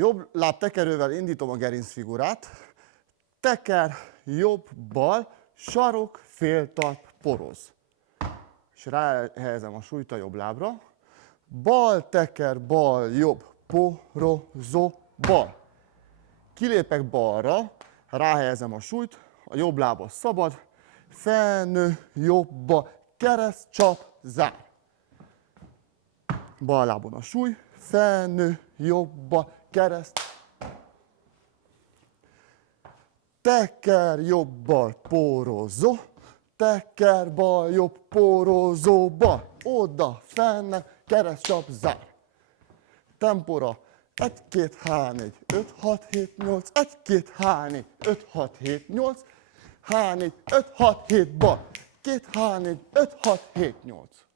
Jobb lábtekerővel indítom a gerincfigurát. Teker, jobb, bal, sarok, féltalp, poroz. És ráhelyezem a súlyt a jobb lábra. Bal, teker, bal, jobb, porozó, bal. Kilépek balra, ráhelyezem a súlyt, a jobb lába szabad, felnő, jobba, kereszt, csap, zár. Bal lábon a súly, felnő, jobba, kereszt. Teker, jobbal, porozó, teker, bal, jobb, porozó, bal. Oda, fenne, kereszt, csap, zár. Tempóra 1, 2, 3, 4, 5, 6, 7, 8, 1, 2, 3, 4, 5, 6, 7, 8, 3, 4, 5, 6, 7, bal, 2, 3, 4, 5, 6, 7, 8.